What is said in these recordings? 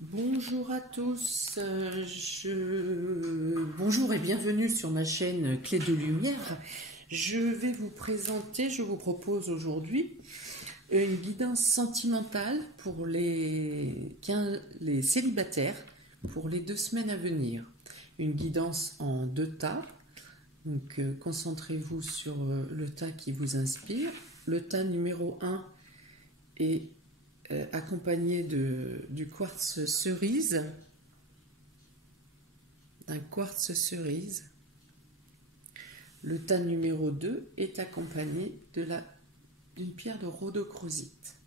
Bonjour à tous, bonjour et bienvenue sur ma chaîne Clé de Lumière. Je vais vous présenter, je vous propose aujourd'hui une guidance sentimentale pour les célibataires pour les 2 semaines à venir. Une guidance en 2 tas, donc concentrez-vous sur le tas qui vous inspire. Le tas numéro 1 est accompagné du quartz cerise, d'un quartz cerise. Le tas numéro 2 est accompagné d'une pierre de rhodochrosite.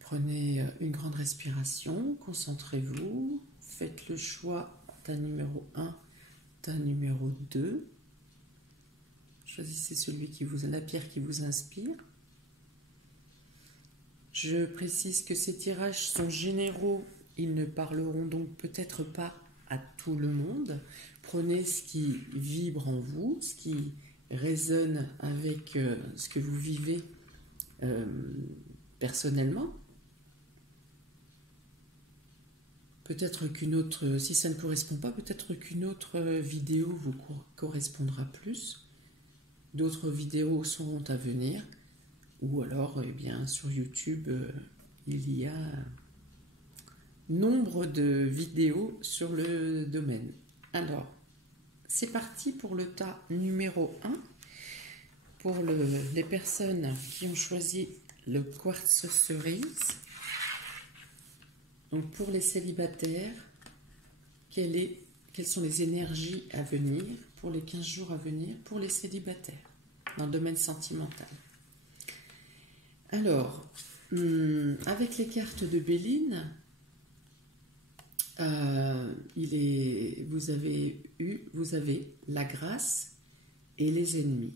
Prenez une grande respiration, concentrez-vous, faites le choix, tas numéro 1, tas numéro 2. Choisissez la pierre qui vous inspire. Je précise que ces tirages sont généraux, ils ne parleront donc peut-être pas à tout le monde. Prenez ce qui vibre en vous, ce qui résonne avec ce que vous vivez personnellement. Peut-être qu'une autre, si ça ne correspond pas, peut-être qu'une autre vidéo vous correspondra plus. D'autres vidéos seront à venir. Ou alors, eh bien, sur YouTube, il y a nombre de vidéos sur le domaine. Alors, c'est parti pour le tas numéro 1. Pour les personnes qui ont choisi le quartz cerise. Donc, pour les célibataires, quelles sont les énergies à venir pour les 15 jours à venir pour les célibataires dans le domaine sentimental? Alors, avec les cartes de Béline, vous avez la grâce et les ennemis.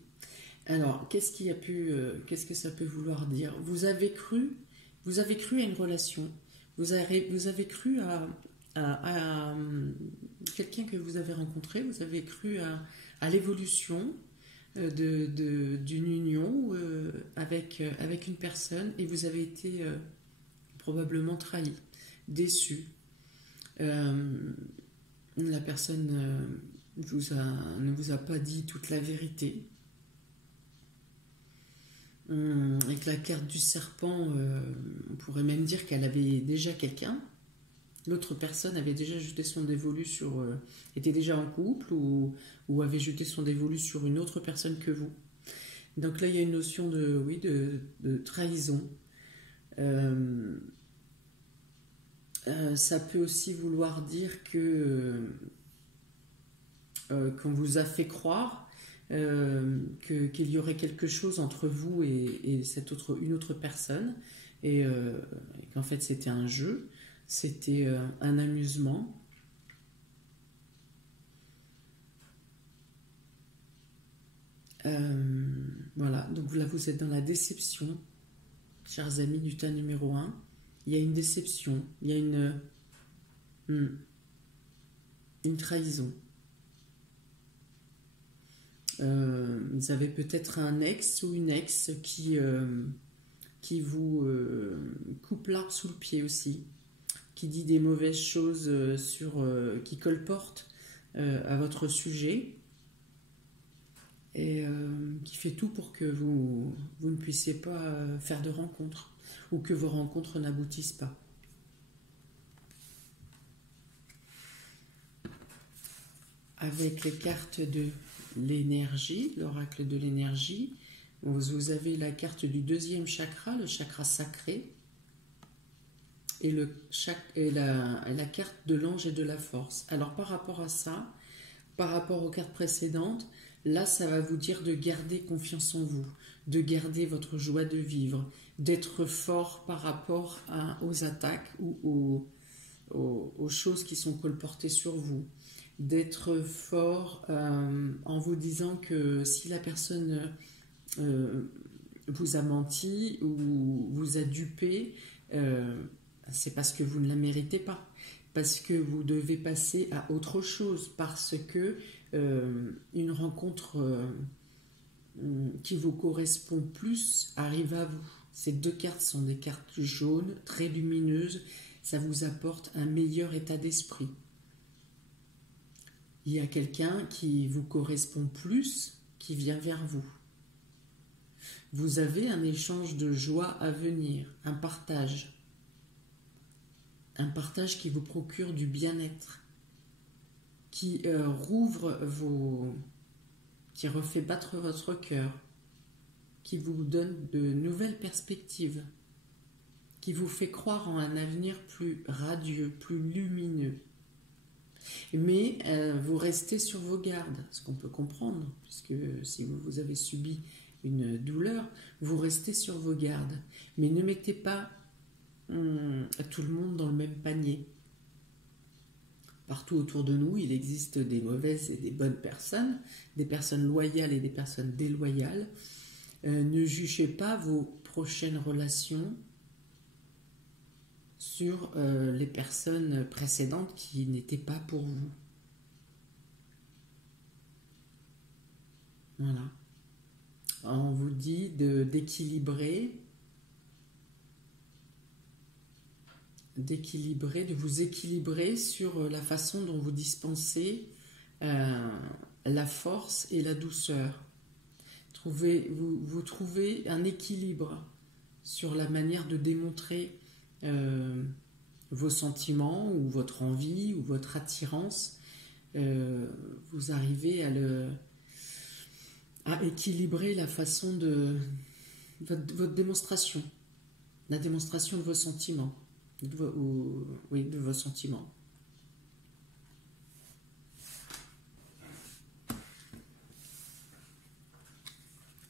Alors, qu'est-ce que ça peut vouloir dire? Vous avez cru à une relation, vous avez cru à quelqu'un que vous avez rencontré, vous avez cru à l'évolution d'une union avec une personne et vous avez été probablement trahi, déçu. La personne ne vous a pas dit toute la vérité. Avec la carte du serpent, on pourrait même dire qu'elle avait déjà quelqu'un. L'autre personne avait déjà jeté son dévolu était déjà en couple ou avait jeté son dévolu sur une autre personne que vous. Donc là, il y a une notion de trahison. Ça peut aussi vouloir dire qu'on vous a fait croire qu'il y aurait quelque chose entre vous et une autre personne et qu'en fait c'était un jeu. C'était un amusement. Voilà, donc là vous êtes dans la déception, chers amis du tas numéro 1. Il y a une déception, il y a une trahison. Vous avez peut-être un ex ou une ex qui vous coupe l'arbre sous le pied aussi, qui dit des mauvaises choses qui colportent à votre sujet et qui fait tout pour que vous ne puissiez pas faire de rencontres ou que vos rencontres n'aboutissent pas. Avec les cartes de l'énergie, l'oracle de l'énergie, vous avez la carte du 2e chakra, le chakra sacré, et la carte de l'ange et de la force. Alors par rapport à ça, par rapport aux cartes précédentes, là ça va vous dire de garder confiance en vous, de garder votre joie de vivre, d'être fort par rapport aux attaques ou aux choses qui sont colportées sur vous, d'être fort en vous disant que si la personne vous a menti ou vous a dupé, c'est parce que vous ne la méritez pas, parce que vous devez passer à autre chose, parce que une rencontre qui vous correspond plus arrive à vous. Ces deux cartes sont des cartes jaunes, très lumineuses. Ça vous apporte un meilleur état d'esprit. Il y a quelqu'un qui vous correspond plus, qui vient vers vous. Vous avez un échange de joie à venir, un partage qui vous procure du bien-être, qui rouvre qui refait battre votre cœur, qui vous donne de nouvelles perspectives, qui vous fait croire en un avenir plus radieux, plus lumineux. Mais vous restez sur vos gardes, ce qu'on peut comprendre, puisque si vous avez subi une douleur, vous restez sur vos gardes. Mais ne mettez pas tout le monde dans le même panier. Partout autour de nous, il existe des mauvaises et des bonnes personnes, des personnes loyales et des personnes déloyales. Ne jugez pas vos prochaines relations sur les personnes précédentes qui n'étaient pas pour vous. Voilà. On vous dit d'équilibrer, de vous équilibrer sur la façon dont vous dispensez la force et la douceur. Vous trouvez un équilibre sur la manière de démontrer vos sentiments ou votre envie ou votre attirance. Vous arrivez à équilibrer la façon de votre démonstration, la démonstration de vos sentiments. De vos sentiments.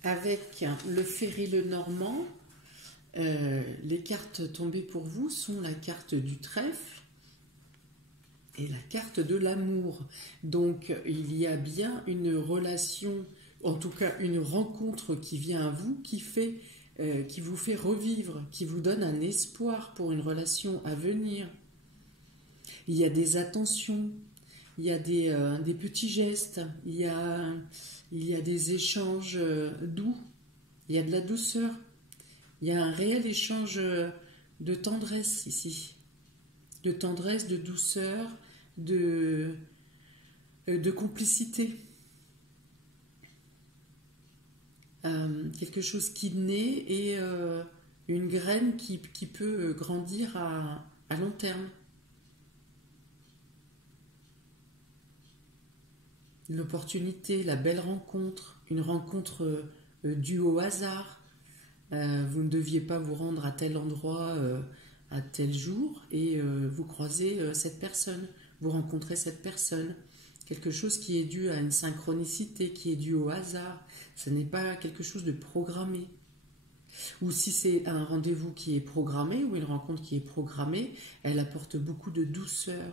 Avec le Ferry Lenormand, les cartes tombées pour vous sont la carte du trèfle et la carte de l'amour. Donc il y a bien une relation, en tout cas une rencontre qui vient à vous, qui vous fait revivre, qui vous donne un espoir pour une relation à venir. Il y a des attentions, il y a des petits gestes, il y a des échanges doux, il y a de la douceur, il y a un réel échange de tendresse ici, de tendresse, de douceur, de complicité. Quelque chose qui naît et une graine qui peut grandir à long terme. L'opportunité, la belle rencontre, une rencontre due au hasard. Vous ne deviez pas vous rendre à tel endroit à tel jour et vous croisez cette personne, vous rencontrez cette personne. Quelque chose qui est dû à une synchronicité, qui est dû au hasard. Ce n'est pas quelque chose de programmé. Ou si c'est un rendez-vous qui est programmé ou une rencontre qui est programmée, elle apporte beaucoup de douceur.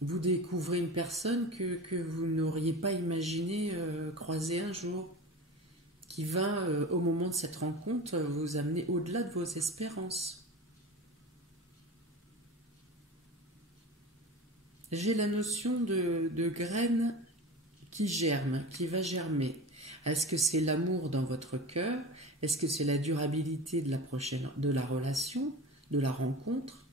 Vous découvrez une personne que vous n'auriez pas imaginé croiser un jour, qui va, au moment de cette rencontre, vous amener au-delà de vos espérances. J'ai la notion de graine qui germe, qui va germer. Est-ce que c'est l'amour dans votre cœur? Est-ce que c'est la durabilité de la relation, de la rencontre?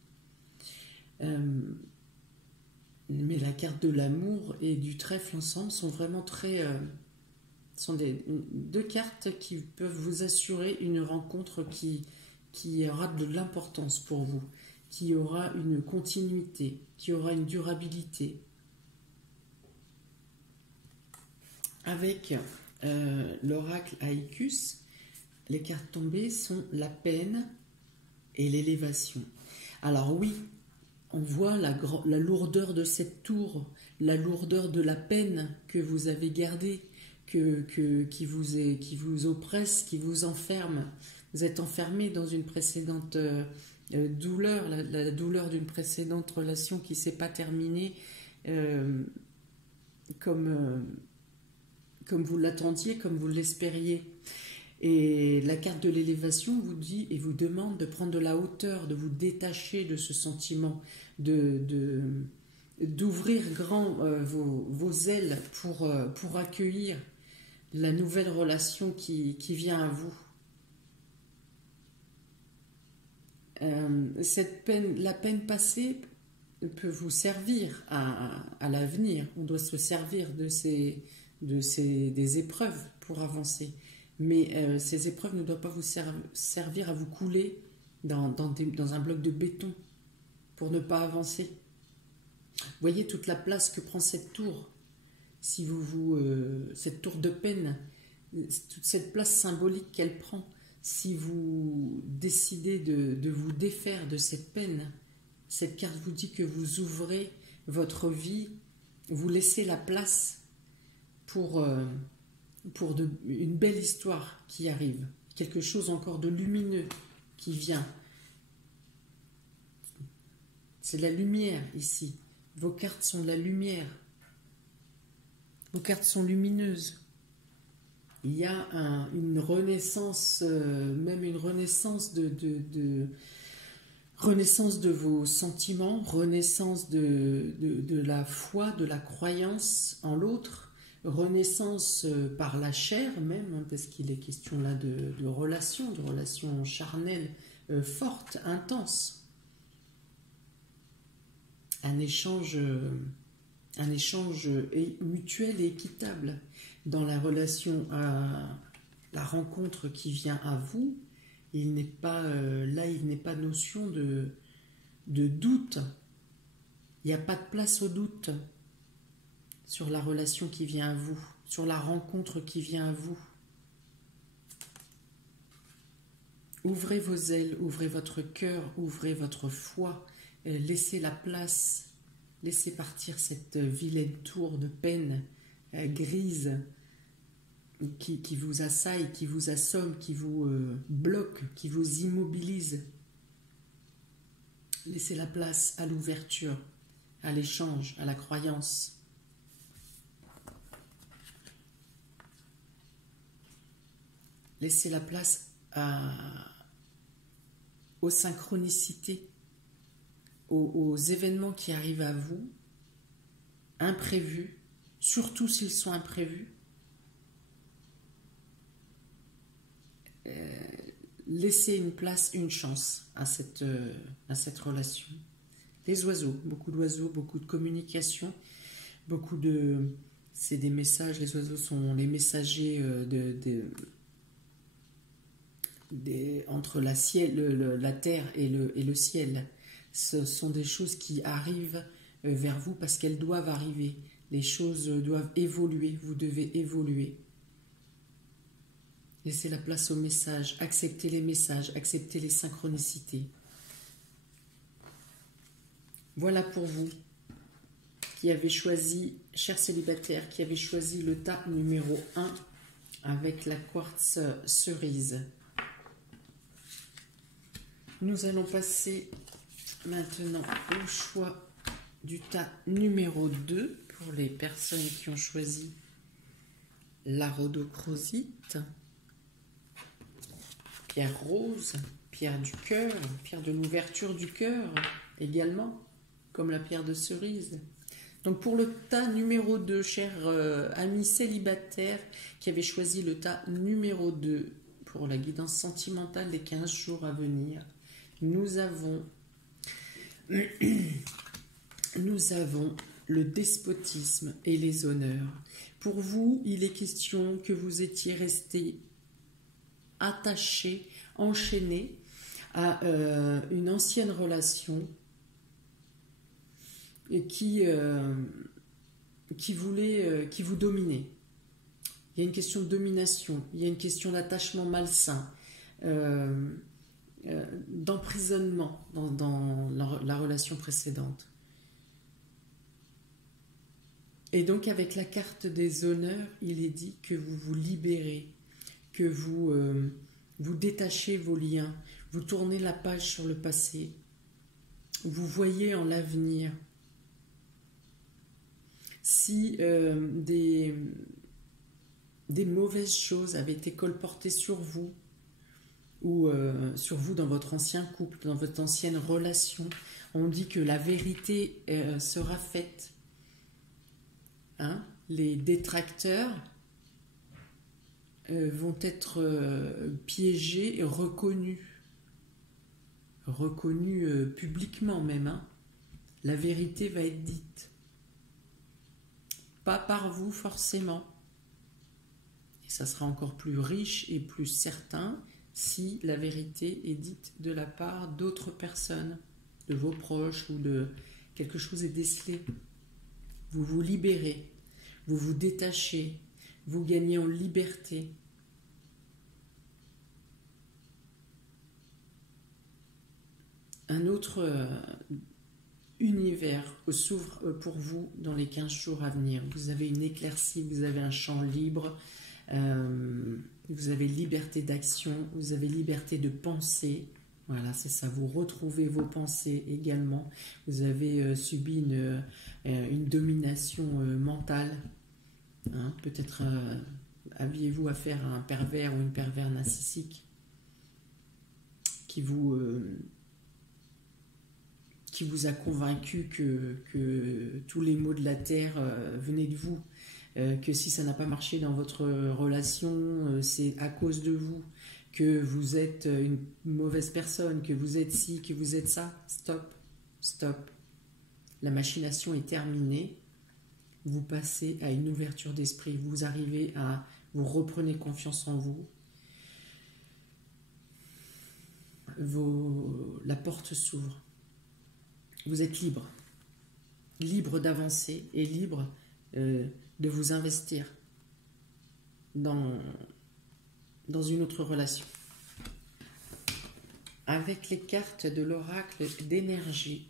Mais la carte de l'amour et du trèfle ensemble sont vraiment sont deux cartes qui peuvent vous assurer une rencontre qui aura de l'importance pour vous, qui aura une continuité, qui aura une durabilité. Avec l'oracle Aicus, les cartes tombées sont la peine et l'élévation. Alors oui, on voit la lourdeur de cette tour, la lourdeur de la peine que vous avez gardée, qui vous oppresse, qui vous enferme. Vous êtes enfermé dans une précédente douleur, la douleur d'une précédente relation qui ne s'est pas terminée comme vous l'attendiez, comme vous l'espériez. Et la carte de l'élévation vous dit et vous demande de prendre de la hauteur, de vous détacher de ce sentiment, d'ouvrir grand vos ailes pour accueillir la nouvelle relation qui vient à vous. La peine passée peut vous servir à l'avenir. On doit se servir des épreuves pour avancer. Mais ces épreuves ne doivent pas vous servir à vous couler dans un bloc de béton pour ne pas avancer. Voyez toute la place que prend cette tour. Si cette tour de peine, toute cette place symbolique qu'elle prend, si vous décidez de vous défaire de cette peine, cette carte vous dit que vous ouvrez votre vie, vous laissez la place pour une belle histoire qui arrive, quelque chose encore de lumineux qui vient. C'est la lumière ici. Vos cartes sont de la lumière. Vos cartes sont lumineuses. Il y a une renaissance, même une renaissance renaissance de vos sentiments, renaissance de la foi, de la croyance en l'autre, renaissance par la chair même, hein, parce qu'il est question là de relations charnelles fortes, intenses. Un échange mutuel et équitable dans la relation à la rencontre qui vient à vous. Il n'est pas notion de doute. Il n'y a pas de place au doute sur la relation qui vient à vous, sur la rencontre qui vient à vous. Ouvrez vos ailes, ouvrez votre cœur, ouvrez votre foi, laissez la place, laissez partir cette vilaine tour de peine grise qui vous assaille, qui vous assomme, qui vous bloque, qui vous immobilise. Laissez la place à l'ouverture, à l'échange, à la croyance. Laissez la place aux synchronicités, aux événements qui arrivent à vous, imprévus, surtout s'ils sont imprévus. Laissez une place, une chance à cette relation. Les oiseaux, beaucoup de communication, c'est des messages, les oiseaux sont les messagers entre la terre et le ciel. Ce sont des choses qui arrivent vers vous parce qu'elles doivent arriver. Les choses doivent évoluer, vous devez évoluer. Laissez la place aux messages, acceptez les messages, acceptez les synchronicités. Voilà pour vous qui avez choisi, chers célibataires, qui avez choisi le tas numéro 1 avec la quartz cerise. Nous allons passer maintenant au choix du tas numéro 2 pour les personnes qui ont choisi la rhodochrosite. Pierre rose, pierre du cœur, pierre de l'ouverture du cœur également, comme la pierre de cerise. Donc pour le tas numéro 2, chers amis célibataires qui avaient choisi le tas numéro 2 pour la guidance sentimentale des 15 jours à venir, nous avons le despotisme et les honneurs. Pour vous, il est question que vous étiez resté attaché, enchaîné à une ancienne relation qui vous dominait. Il y a une question de domination, il y a une question d'attachement malsain, d'emprisonnement dans la relation précédente. Et donc avec la carte des honneurs, il est dit que vous vous libérez, que vous détachez vos liens, vous tournez la page sur le passé, vous voyez en l'avenir. Si des mauvaises choses avaient été colportées sur vous, ou sur vous dans votre ancien couple, dans votre ancienne relation, on dit que la vérité sera faite. Hein? Les détracteurs vont être piégés et reconnus publiquement même. Hein. La vérité va être dite. Pas par vous forcément. Et ça sera encore plus riche et plus certain si la vérité est dite de la part d'autres personnes, de vos proches ou de quelque chose est décelé. Vous vous libérez, vous vous détachez, vous gagnez en liberté. Un autre univers s'ouvre pour vous dans les 15 jours à venir. Vous avez une éclaircie, vous avez un champ libre, vous avez liberté d'action, vous avez liberté de penser. Voilà, c'est ça, vous retrouvez vos pensées également. Vous avez subi une domination mentale. Hein, peut-être aviez-vous affaire à un pervers ou une pervers narcissique qui vous a convaincu que tous les maux de la terre venaient de vous, que si ça n'a pas marché dans votre relation, c'est à cause de vous, que vous êtes une mauvaise personne, que vous êtes ci, que vous êtes ça. Stop, stop. La machination est terminée. Vous passez à une ouverture d'esprit. Vous arrivez à... Vous reprenez confiance en vous. La porte s'ouvre. Vous êtes libre. Libre d'avancer et libre de vous investir dans une autre relation. Avec les cartes de l'oracle d'énergie,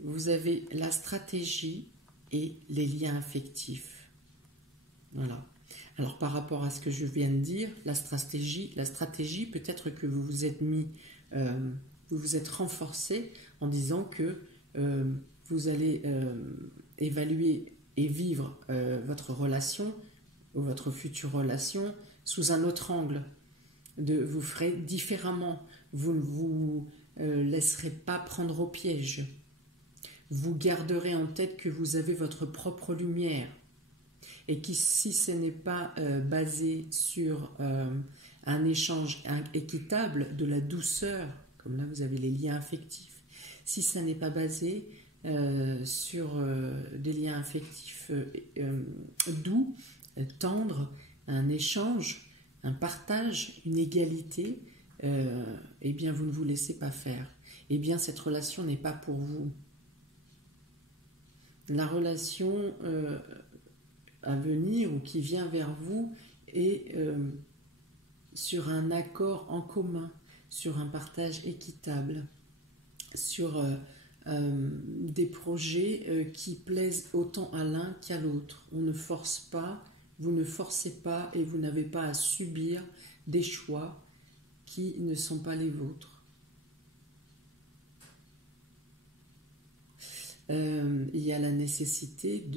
vous avez la stratégie et les liens affectifs. Voilà. Alors par rapport à ce que je viens de dire, la stratégie peut-être que vous vous êtes vous vous êtes renforcé en disant que vous allez évaluer et vivre votre relation ou votre future relation sous un autre angle. Vous ferez différemment. Vous ne vous laisserez pas prendre au piège. Vous garderez en tête que vous avez votre propre lumière et que si ce n'est pas basé sur un échange équitable, de la douceur, comme là vous avez les liens affectifs, si ça n'est pas basé sur des liens affectifs doux, tendres, un échange, un partage, une égalité, eh bien vous ne vous laissez pas faire. Eh bien cette relation n'est pas pour vous. La relation à venir ou qui vient vers vous est sur un accord en commun, sur un partage équitable, sur des projets qui plaisent autant à l'un qu'à l'autre. On ne force pas, vous ne forcez pas et vous n'avez pas à subir des choix qui ne sont pas les vôtres. Il y a la nécessité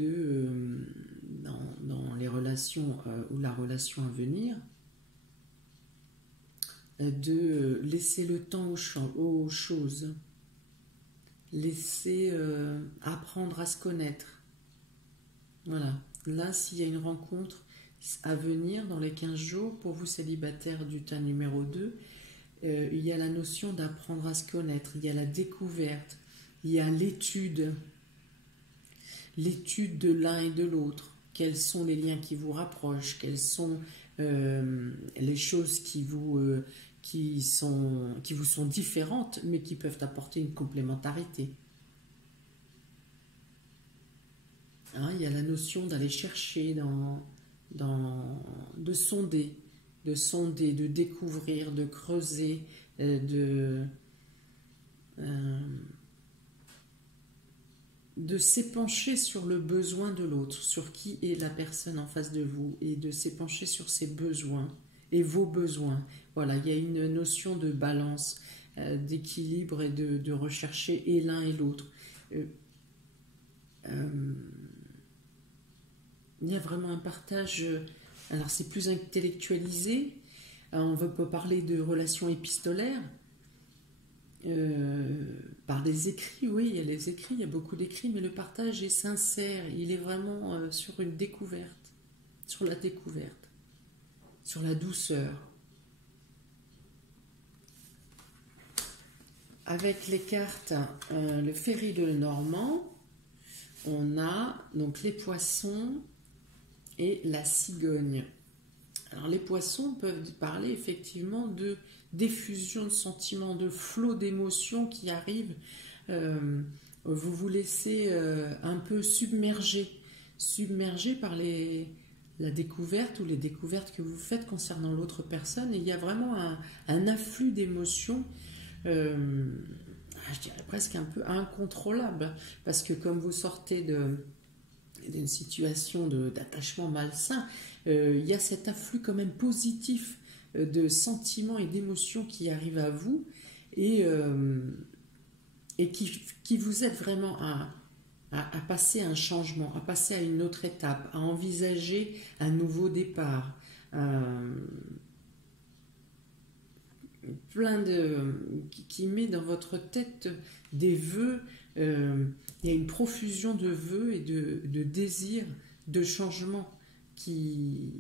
dans les relations ou la relation à venir, de laisser le temps aux choses, laisser apprendre à se connaître. Voilà. Là, s'il y a une rencontre à venir dans les 15 jours, pour vous célibataires du tas numéro 2, il y a la notion d'apprendre à se connaître, il y a la découverte, il y a l'étude de l'un et de l'autre. Quels sont les liens qui vous rapprochent? Quelles sont les choses qui vous sont différentes, mais qui peuvent apporter une complémentarité? Hein, il y a la notion d'aller chercher, de sonder, de découvrir, de creuser, de s'épancher sur le besoin de l'autre, sur qui est la personne en face de vous, et de s'épancher sur ses besoins et vos besoins. Voilà, il y a une notion de balance, d'équilibre et de rechercher et l'un et l'autre. Il y a vraiment un partage, alors c'est plus intellectualisé, on peut parler de relations épistolaires, par des écrits, oui, il y a les écrits, il y a beaucoup d'écrits, mais le partage est sincère, il est vraiment sur une découverte, sur la découverte. sur la douceur. Avec les cartes, le Féry de Normand, on a donc les poissons et la cigogne. Alors les poissons peuvent parler effectivement de d'effusion de sentiments, de flot d'émotions qui arrivent. Vous vous laissez un peu submerger par la découverte ou les découvertes que vous faites concernant l'autre personne. Et il y a vraiment un afflux d'émotions, je dirais presque un peu incontrôlable, parce que comme vous sortez d'une situation d'attachement malsain, il y a cet afflux quand même positif de sentiments et d'émotions qui arrivent à vous et qui vous aident vraiment à passer un changement, à passer à une autre étape, à envisager un nouveau départ. Qui met dans votre tête des vœux. Il y a une profusion de vœux et de désirs de changement qui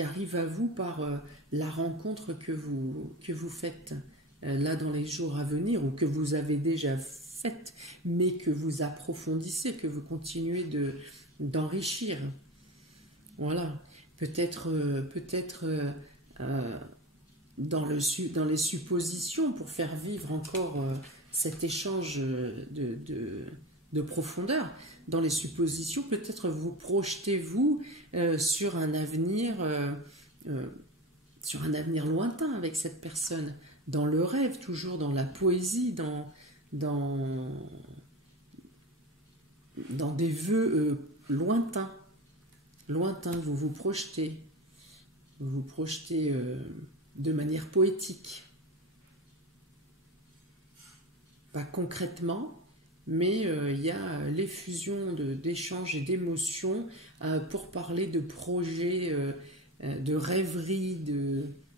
arrivent à vous par la rencontre que vous faites là dans les jours à venir, ou que vous avez déjà faite, mais que vous approfondissez, que vous continuez d'enrichir. Voilà. Peut-être dans les suppositions, pour faire vivre encore cet échange de profondeur. Dans les suppositions, peut-être vous projetez-vous sur un avenir lointain avec cette personne, dans le rêve, toujours dans la poésie, dans des vœux lointains. Vous vous projetez de manière poétique. Pas concrètement, mais il y a l'effusion d'échanges et d'émotions pour parler de projets, de rêveries,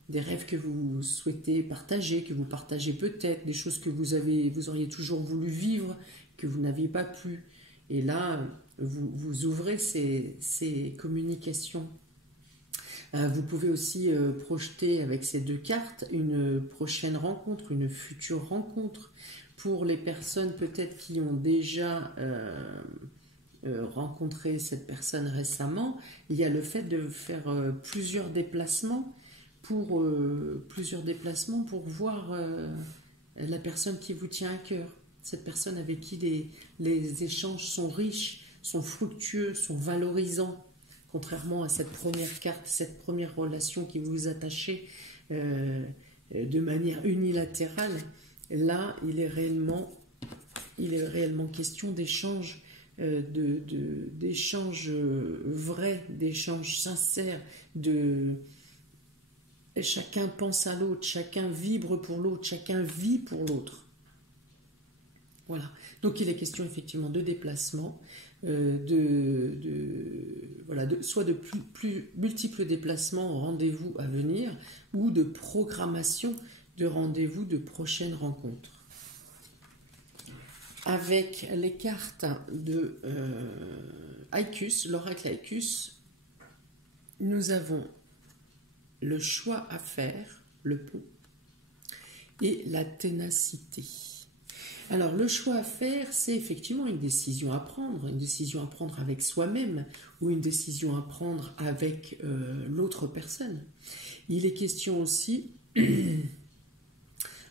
des rêves que vous souhaitez partager, que vous partagez peut-être, des choses que vous auriez toujours voulu vivre, que vous n'aviez pas pu. Et là, vous ouvrez ces communications. Vous pouvez aussi projeter avec ces deux cartes une prochaine rencontre, une future rencontre. Pour les personnes peut-être qui ont déjà rencontré cette personne récemment, il y a le fait de faire plusieurs déplacements pour voir la personne qui vous tient à cœur. Cette personne avec qui les échanges sont riches, sont fructueux, sont valorisants. Contrairement à cette première carte, cette première relation qui vous attachait de manière unilatérale, là, il est réellement question d'échanges, d'échanges vrais, d'échanges sincères, chacun pense à l'autre, chacun vibre pour l'autre, chacun vit pour l'autre. Voilà. Donc il est question effectivement de déplacement, soit de plus multiples déplacements au rendez-vous à venir, ou de programmation de rendez-vous de prochaines rencontres. Avec les cartes de Aikus, l'oracle Aikus, nous avons le choix à faire, le pont, et la ténacité. Alors, le choix à faire, c'est effectivement une décision à prendre avec soi-même, ou une décision à prendre avec l'autre personne. Il est question aussi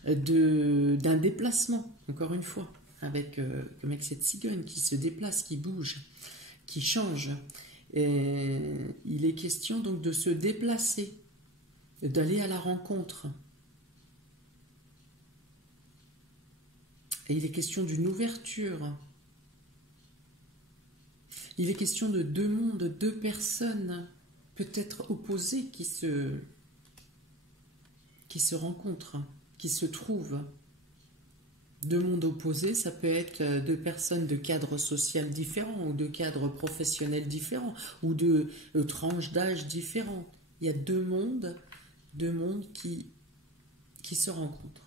d'un déplacement, encore une fois, comme avec cette cigogne qui se déplace, qui bouge, qui change. Et il est question donc de se déplacer, d'aller à la rencontre. Et il est question d'une ouverture. Il est question de deux mondes, deux personnes, peut-être opposées, qui se rencontrent, qui se trouvent. Deux mondes opposés, ça peut être deux personnes de cadres sociaux différents, ou de cadres professionnels différents, ou de tranches d'âge différents. Il y a deux mondes qui se rencontrent.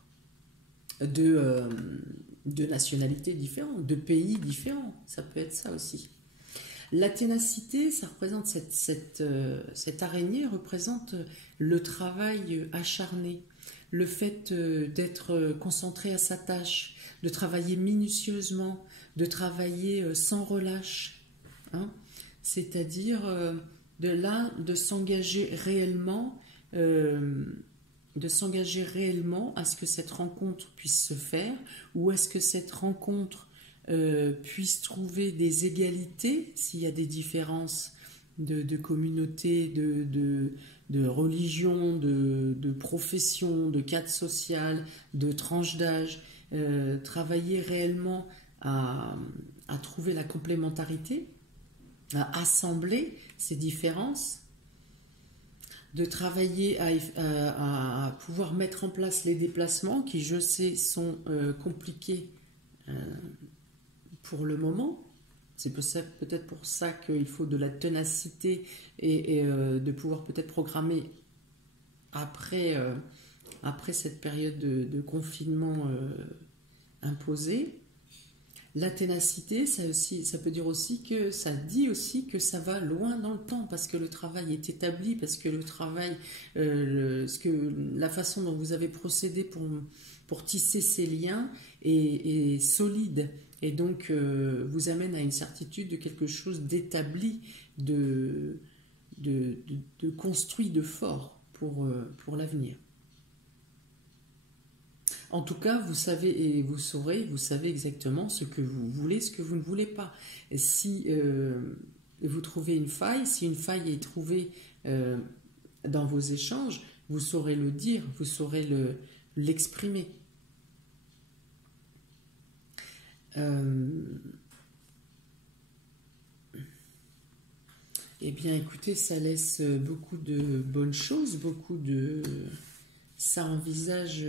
De nationalités différentes, de pays différents, ça peut être ça aussi. La ténacité, ça représente cette araignée représente le travail acharné, le fait d'être concentré à sa tâche, de travailler minutieusement, de travailler sans relâche, hein. C'est-à-dire de s'engager réellement, à ce que cette rencontre puisse se faire, ou à ce que cette rencontre puisse trouver des égalités s'il y a des différences de communauté, de religion, de profession, de cadre social, de tranche d'âge, travailler réellement à trouver la complémentarité, à assembler ces différences, de travailler à pouvoir mettre en place les déplacements qui, je sais, sont compliqués pour le moment. C'est peut-être pour ça qu'il faut de la ténacité et de pouvoir peut-être programmer après cette période de confinement imposée. La ténacité, ça peut dire aussi que ça dit aussi que ça va loin dans le temps parce que le travail est établi, parce que le travail, la façon dont vous avez procédé pour tisser ces liens est solide et donc vous amène à une certitude de quelque chose d'établi, de construit, de fort pour l'avenir. En tout cas, vous savez et vous savez exactement ce que vous voulez, ce que vous ne voulez pas. Et si vous trouvez une faille, si une faille est trouvée dans vos échanges, vous saurez le dire, vous saurez l'exprimer. Eh bien, écoutez, ça laisse beaucoup de bonnes choses, ça envisage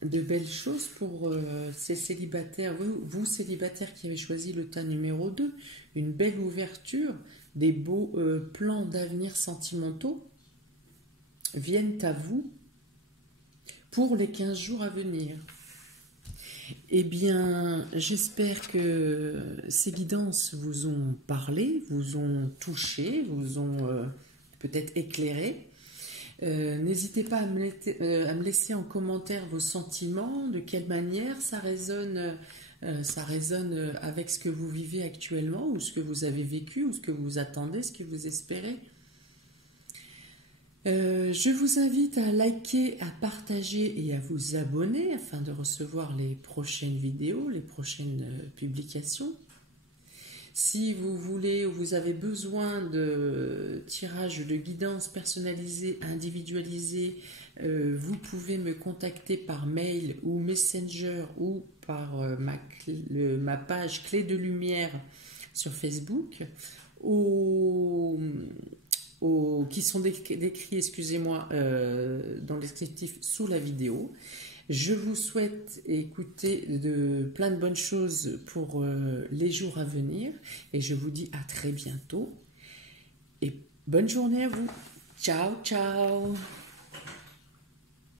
de belles choses pour ces célibataires, vous célibataires qui avez choisi le tas numéro 2, une belle ouverture, des beaux plans d'avenir sentimentaux viennent à vous pour les 15 jours à venir. Eh bien, j'espère que ces guidances vous ont parlé, vous ont touché, vous ont peut-être éclairé. N'hésitez pas à me laisser en commentaire vos sentiments, de quelle manière ça résonne avec ce que vous vivez actuellement, ou ce que vous avez vécu, ou ce que vous attendez, ce que vous espérez. Je vous invite à liker, à partager et à vous abonner afin de recevoir les prochaines vidéos, les prochaines publications. Si vous voulez ou vous avez besoin de tirages de guidance personnalisés, individualisés, vous pouvez me contacter par mail ou Messenger ou par ma page Clé de Lumière sur Facebook qui sont décrits, excusez-moi, dans le descriptif sous la vidéo. Je vous souhaite écouter plein de bonnes choses pour les jours à venir et je vous dis à très bientôt et bonne journée à vous. Ciao, ciao.